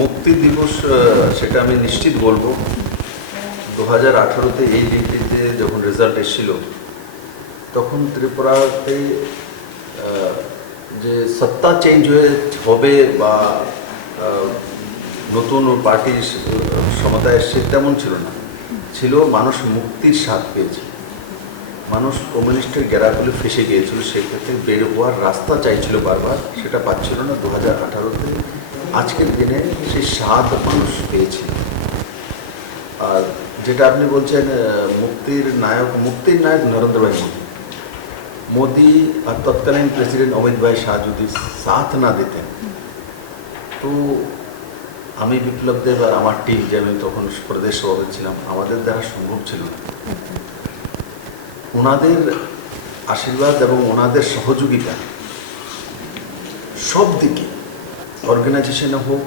মুক্তি দিবস সেটা আমি নিশ্চিত বলবো 2018-তে এই ডিগ্রিতে যখন রেজাল্ট এসেছিল তখন ত্রিপুরাতে যে সত্তা চেঞ্জ হবে বা নতুন পার্টি ক্ষমতায় এসছে তেমন ছিল না, ছিল মানুষ মুক্তির স্বাদ পেয়েছে। মানুষ কমিউনিস্টের গেরাগুলি ফেসে গিয়েছিল, সেক্ষেত্রে বের হওয়ার রাস্তা চাইছিল বারবার, সেটা পাচ্ছিল না। 2018-তে আজকের দিনে সেই স্বাদ মানুষ পেয়েছিল। আর যেটা আপনি বলছেন মুক্তির নায়ক নরেন্দ্র ভাই মোদি আর তৎকালীন প্রেসিডেন্ট অমিত ভাই শাহ যদি সাথ না দিতেন তো আমি বিপ্লব দেব আর আমার টিম, যে আমি তখন প্রদেশ সভাপতি ছিলাম, আমাদের দ্বারা সম্ভব ছিল না। ওনাদের আশীর্বাদ এবং ওনাদের সহযোগিতা সব দিকে, অর্গানাইজেশনে হোক,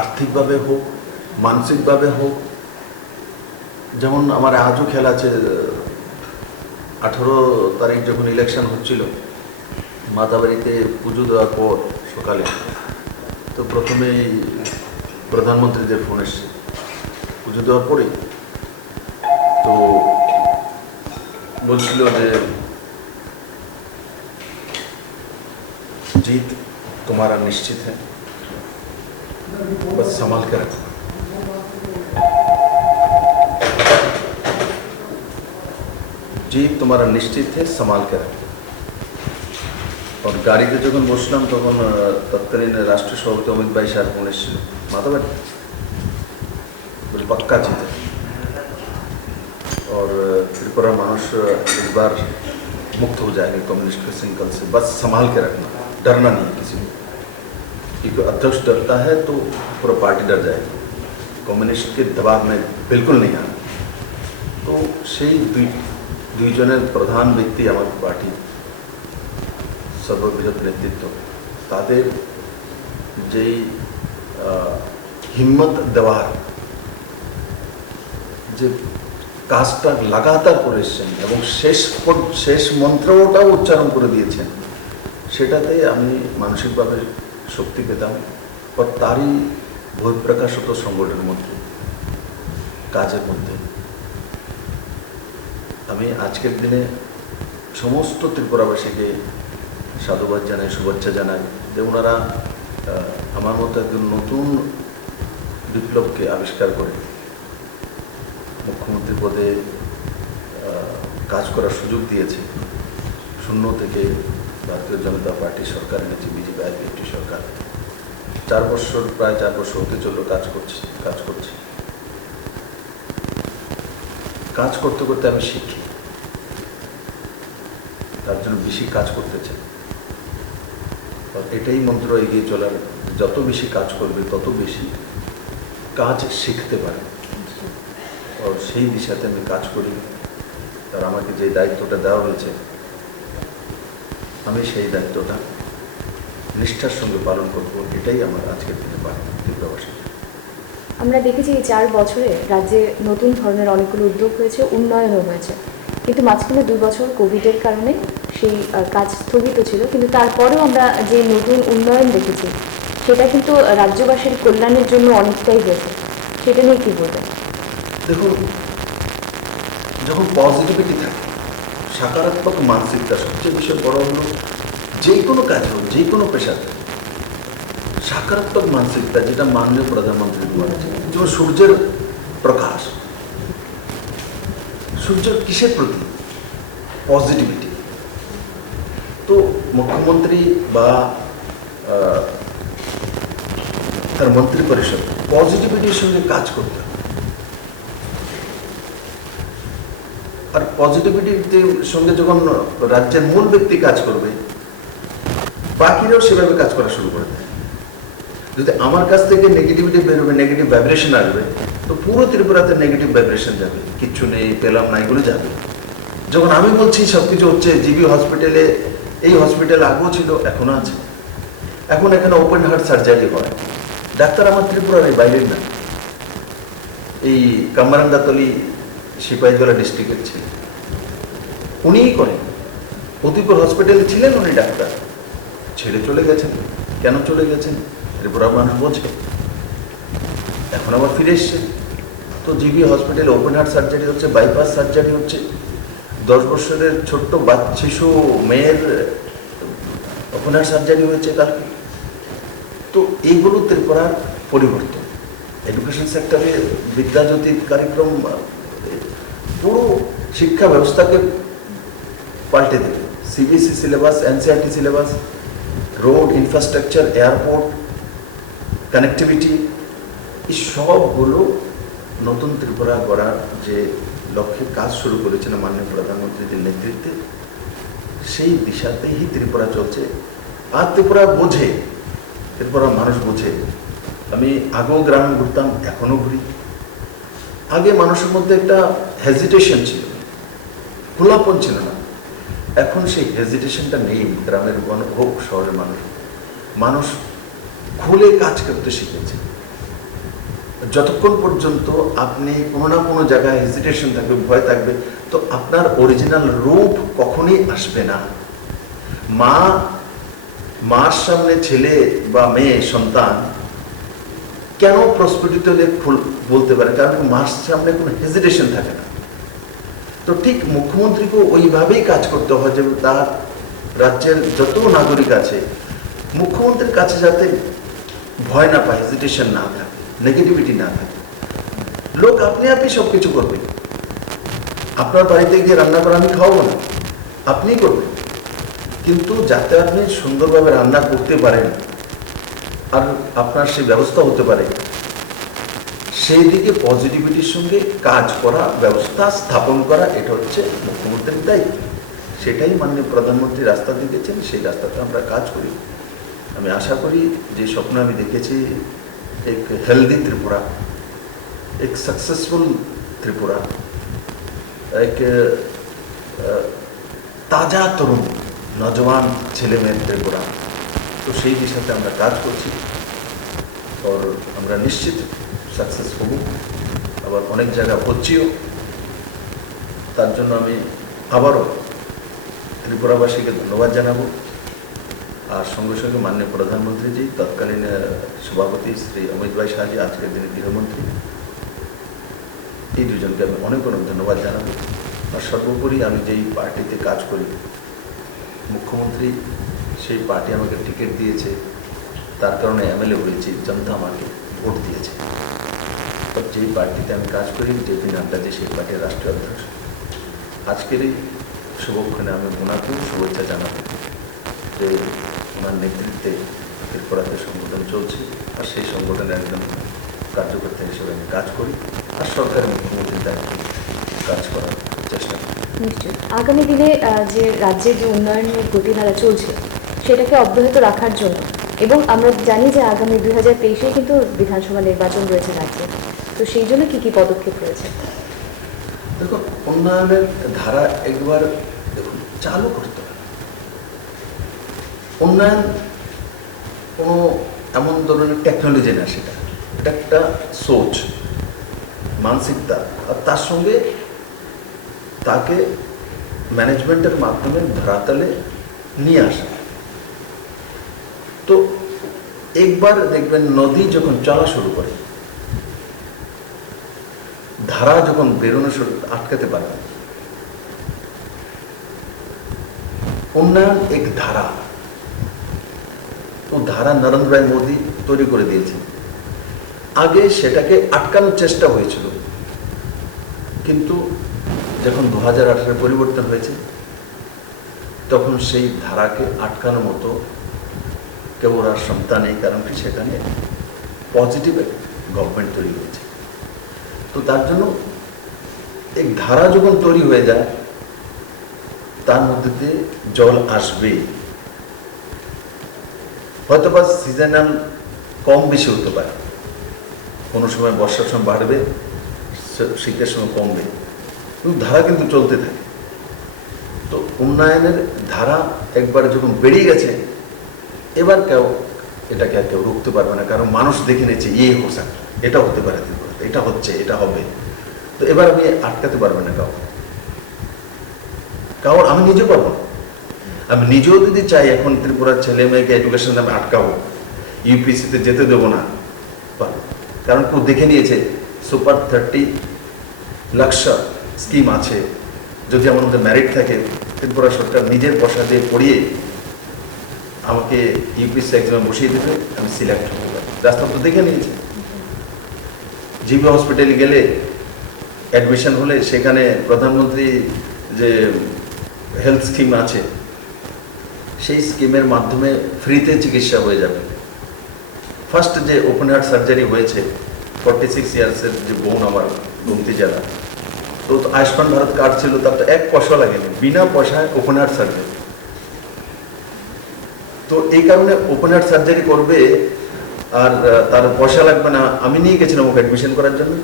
আর্থিকভাবে হোক, মানসিকভাবে হোক। যেমন আমার আজও খেয়াল আছে 18 তারিখ যখন ইলেকশন হচ্ছিল, মাতাবাড়িতে পুজো দেওয়ার পর সকালে তো প্রথমেই প্রধানমন্ত্রীদের ফোন এসছে পুজো দেওয়ার পরে, তো বলছিল যে जीत तुम्हारा निश्चित है, बस संभाल के रखो। जीत तुम्हारा निश्चित है, संभाल के रखो। और গাড়িতে যখন বসলাম তখন তৎকালীন রাষ্ট্র সভাপতি অমিত ভাই শাহ ফোন এসেছিল মাতাবাড়ি, বলে पक्का जीत है और त्रिपुरा मानुष इस बार मुक्त हो जाएंगे कम्युनिस्ट के संकल्प से, बस संभाल के रखना, डरना नहीं है किसी को, क्योंकि अध्यक्ष डरता है तो पूरा पार्टी डर जाएगी। कम्युनिस्ट के दबाव में बिल्कुल नहीं आना। तो সেই দুইজনের প্রধান ব্যক্তি আমার পার্টি সর্ববৃহৎ নেতৃত্ব, তাদের যেই হিম্মত দেওয়ার যে কাজটা লাগাতার করে এসছেন এবং শেষ মন্ত্রটাও উচ্চারণ করে দিয়েছেন, সেটাতে আমি মানসিকভাবে শক্তি পেতাম। আর তারই বহিঃপ্রকাশ হতো সংগঠনের মধ্যে, কাজের মধ্যে। আমি আজকের দিনে সমস্ত ত্রিপুরাবাসীকে সাধুবাদ জানাই, শুভেচ্ছা জানাই যে ওনারা আমার মতো একজন নতুন বিপ্লবকে আবিষ্কার করে মুখ্যমন্ত্রী পদে কাজ করার সুযোগ দিয়েছে। শূন্য থেকে ভারতীয় জনতা পার্টি সরকার এনেছে, বিজেপি আইপিএফটি সরকার 4 বছর, প্রায় 4 বছর হতে চললো কাজ করছে। কাজ করতে করতে আমি শিখি, তার জন্য বেশি কাজ করতে চাই। আর এটাই মন্ত্র এগিয়ে চলার, যত বেশি কাজ করবে তত বেশি কাজ শিখতে পারে। আর সেই দিশাতে আমি কাজ করি। আর আমাকে যে দায়িত্বটা দেওয়া হয়েছে, আমি সেই দায়িত্বটা নিষ্ঠার সঙ্গে পালন করব, এটাই আমার আজকের দিনে ত্রিপুরাবাসী। আমরা দেখেছি এই 4 বছরে রাজ্যে নতুন ধরনের অনেকগুলো উদ্যোগ হয়েছে, উন্নয়নও হয়েছে, কিন্তু মাঝখানে 2 বছর কোভিডের কারণে সেই কাজ স্থগিত ছিল। কিন্তু তারপরেও আমরা যে নতুন উন্নয়ন দেখেছি সেটা কিন্তু রাজ্যবাসীর কল্যাণের জন্য অনেকটাই হয়েছে। সেটা নিয়ে কী বলবেন? দেখুন, যখন পজিটিভিটি থাকে, সকারাত্মক মানসিকতা, সবচেয়ে বেশি বড় হলো যে কোনো কাজ হোক, যে কোনো পেশাতে সকারাত্মক মানসিকতা, যেটা মাননীয় প্রধানমন্ত্রী বলেছেন। যেমন সূর্যের প্রকাশ, সূর্যের কিসের প্রতি? পজিটিভিটি। তো মুখ্যমন্ত্রী বা তার মন্ত্রী পরিষদ পজিটিভিটির সঙ্গে কাজ করতে হবে। আর পজিটিভিটির সঙ্গে যখন রাজ্যের মূল ব্যক্তি কাজ করবে, বাকিরাও সেভাবে কাজ করা শুরু করে দেয়। যদি আমার কাছ থেকে নেগেটিভিটি বেরোবে, নেগেটিভ ভাইব্রেশন আসবে, তো পুরো ত্রিপুরাতে নেগেটিভ ভাইব্রেশন যাবে, কিচ্ছু নেই, পেলাম না, এগুলো যাবে। যখন আমি বলছি সব কিছু হচ্ছে, জিবি হসপিটালে, এই হসপিটাল আগেও ছিল, এখনো আছে, এখন এখানে ওপেন হার্ট সার্জারি হয়। ডাক্তার আমার ত্রিপুরার বাইরের না, এই কামারাঙ্গাতলি সিপাহীজলা ডিস্ট্রিক্টের ছিলেন, উনিই করেন। উদয়পুর হসপিটালে ছিলেন উনি ডাক্তার, ছেড়ে চলে গেছেন। কেন চলে গেছেন? ত্রিপুরার মানুষ বোঝে। এখন আবার ফিরে এসছে। তো জিবি হসপিটালে ওপেন হার্ট সার্জারি হচ্ছে, বাইপাস সার্জারি হচ্ছে, 10 বছরের ছোট্ট শিশু মেয়ের ওপেন হার্ট সার্জারি হয়েছে কালকে। তো এইগুলো ত্রিপুরার পরিবর্তন। এডুকেশন সেক্টরে বিদ্যাজ্যোতি কার্যক্রম পুরো শিক্ষা ব্যবস্থাকে পাল্টে দেবে। CBSE syllabus, NCERT syllabus, road infrastructure, airport, connectivity, এই সবগুলো নতুন ত্রিপুরা গড়ার যে লক্ষ্যে কাজ শুরু করেছেন মাননীয় প্রধানমন্ত্রীর নেতৃত্বে, সেই দিশাতেই ত্রিপুরা চলছে। আর ত্রিপুরা বোঝে, ত্রিপুরার মানুষ বোঝে। আমি আগেও গ্রামে ঘুরতাম, এখনও ঘুরি। আগে মানুষের মধ্যে একটা হেজিটেশন ছিল, খোলাপন ছিল না। এখন সেই হেজিটেশনটা নেই। গ্রামের হোক শহরের মানুষ খুলে কাজ করতে শিখেছে। যতক্ষণ পর্যন্ত আপনি কোনো না কোনো জায়গায় হেজিটেশন থাকবে, ভয় থাকবে, তো আপনার অরিজিনাল রূপ কখনই আসবে না। মার সামনে ছেলে বা মেয়ে সন্তান কেন প্রস্ফুটিত হলে বলতে পারে, কারণ মার সামনে কোনো হেজিটেশন থাকে না। তো ঠিক মুখ্যমন্ত্রীকেও ওইভাবেই কাজ করতে হয় যে তার রাজ্যের যত নাগরিক আছে মুখ্যমন্ত্রীর কাছে যাতে ভয় না পায়, হেজিটেশন না থাকে, নেগেটিভিটি না থাকে। লোক আপনি সব কিছু করবে। আপনার বাড়িতে গিয়ে রান্না করে আমি খাওয়াবো না, আপনিই করবেন। কিন্তু যাতে আপনি সুন্দরভাবে রান্না করতে পারেন আর আপনার সেই ব্যবস্থা হতে পারে, সেই দিকে পজিটিভিটির সঙ্গে কাজ করা, ব্যবস্থা স্থাপন করা, এটা হচ্ছে মুখ্যমন্ত্রীর দায়িত্ব। সেটাই মাননীয় প্রধানমন্ত্রী রাস্তা দেখেছেন, সেই রাস্তাতে আমরা কাজ করি। আমি আশা করি যে স্বপ্ন আমি দেখেছি, এক হেলদি ত্রিপুরা, এক सक्सेसफुल ত্রিপুরা, এক তাজা তরুণ নজওয়ান ছেলে মেয়ের ত্রিপুরা। তো সেই দিশাতে আমরা কাজ করছি। আর আমরা নিশ্চিত সাকসেস হব, আবার অনেক জায়গা হচ্ছিও। তার জন্য আমি আবারও ত্রিপুরাবাসীকে ধন্যবাদ জানাবো। আর সঙ্গে সঙ্গে মাননীয় প্রধানমন্ত্রীজি, তৎকালীন সভাপতি শ্রী অমিত ভাই শাহজি, আজকের দিনে গৃহমন্ত্রী, এই দুজনকে আমি অনেক অনেক ধন্যবাদ জানাবো। আর সর্বোপরি আমি যেই পার্টিতে কাজ করি, মুখ্যমন্ত্রী সেই পার্টি আমাকে টিকিট দিয়েছে, তার কারণে এমএলএ হয়েছি, জনতা আমাকে ভোট দিয়েছে। তো যেই পার্টিতে আমি কাজ করি, জেপি নাড্ডাজি সেই পার্টির রাষ্ট্রীয় অধ্যক্ষ। আজকের এই শুভক্ষণে আমি ওনাকেও শুভেচ্ছা জানাবো যে ওনার নেতৃত্বে ত্রিপুরাতে সংগঠন চলছে, আর সেই সংগঠনের একজন কার্যকর্তা হিসেবে আমি কাজ করি, আর সরকারের মুখ্যমন্ত্রীর দায়িত্বে কাজ করার চেষ্টা করি। নিশ্চয়ই আগামী দিনে যে রাজ্যের যে উন্নয়নের গতিধারা চলছে সেটাকে অব্যাহত রাখার জন্য, এবং আমরা জানি যে আগামী 2023-এ কিন্তু বিধানসভা নির্বাচন রয়েছে রাজ্যে, তো সেই জন্য কি কি পদক্ষেপ রয়েছে? দেখুন, উন্নয়নের ধারা একবার চালু করতে হবে। উন্নয়ন কোনো এমন ধরনের টেকনোলজি না, সেটা এটা একটা সোচ, মানসিকতা, আর তার সঙ্গে তাকে ম্যানেজমেন্টের মাধ্যমে ধরাতলে নিয়ে আসা। তো একবার দেখবেন নদী যখন চলা শুরু করে, ধারা যখন বেরোনো শুরু, আটকাতে পারবে। উন্নয়ন এক ধারা, ও ধারা নরেন্দ্র ভাই মোদী তৈরি করে দিয়েছেন। আগে সেটাকে আটকানোর চেষ্টা হয়েছিল, কিন্তু যখন 2018 পরিবর্তন হয়েছে, তখন সেই ধারাকে আটকানোর মতো কেবল আর ক্ষমতা নেই, কারণ কি সেখানে পজিটিভ গভর্নমেন্ট তৈরি হয়েছে। তো তার জন্য এক ধারা যখন তৈরি হয়ে যায়, তার মধ্যে দিয়ে জল আসবে। হয়তো বা সিজনাল কম বেশি হতে পারে, কোনো সময় বর্ষার সময় বাড়বে, শীতের সময় কমবে, কিন্তু ধারা কিন্তু চলতে থাকে। তো উন্নয়নের ধারা একবার যখন বেরিয়ে গেছে, এবার এটাকে আর কেউ রুখতে পারবে না, কারণ মানুষ দেখে নিয়েছে হোসাক, এটা হতে পারে, এটা হচ্ছে, এটা হবে। তো এবার আমি আটকাতে পারবে না কারণ আমি নিজে পারবো না। আমি নিজেও যদি চাই এখন ত্রিপুরার ছেলে মেয়েকে এডুকেশন আমি আটকাবো, ইউপিসিতে যেতে দেবো না, কারণ কেউ দেখে নিয়েছে সুপার 30 লক্ষ স্কিম আছে, যদি আমার মধ্যে ম্যারিট থাকে ত্রিপুরা সরকার নিজের পয়সা দিয়ে পড়িয়ে আমাকে ইউপিএসসি এক্সামে বসিয়ে দেবে, আমি সিলেক্ট হতে পারি। রাস্তা তো দেখে নিয়েছে। জিবি হসপিটালে গেলে অ্যাডমিশন হলে সেখানে প্রধানমন্ত্রী যে হেলথ স্কিম আছে সেই স্কিমের মাধ্যমে ফ্রিতে চিকিৎসা হয়ে যাবে। ফার্স্ট যে ওপেন হার্ট সার্জারি হয়েছে 46 ইয়ার্সের যে বোন আমার গোমতি জেলা, তো আয়ুষ্মান ভারত কার্ড ছিল, তার তো 1 পয়সা লাগেনি, বিনা পয়সায় ওপেন হার্ট সার্জারি। তো এই কারণে ওপেন হার্ট সার্জারি করবে আর তার পয়সা লাগবে না। আমি নিয়ে গেছিলাম ওকে অ্যাডমিশন করার জন্য,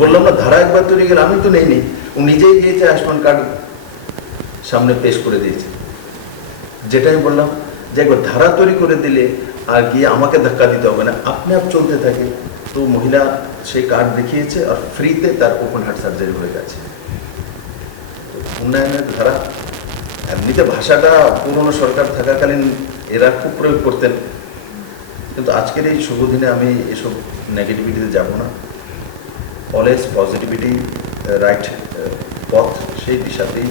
বললাম না ধারা একবার তৈরি গেলে, আমি তো নেইনি, ও নিজেই গিয়েছে আয়ুষ্মান কার্ড সামনে পেশ করে দিয়েছে। যেটা আমি বললাম যে একবার ধারা তৈরি করে দিলে আর গিয়ে আমাকে ধাক্কা দিতে হবে না, আপনি আপ চলতে থাকে। তো মহিলা সেই কার্ড দেখিয়েছে আর ফ্রিতে তার ওপেন হার্ট সার্জারি হয়ে গেছে। উন্নয়নের ধারা এমনিতে ভাষাটা পুরনো সরকার থাকাকালীন এরা খুব প্রয়োগ করতেন, কিন্তু আজকের এই শুভ দিনে আমি এসব নেগেটিভিটিতে যাব না। অলওয়েজ পজিটিভিটি রাইট পথ, সেই দিশাতেই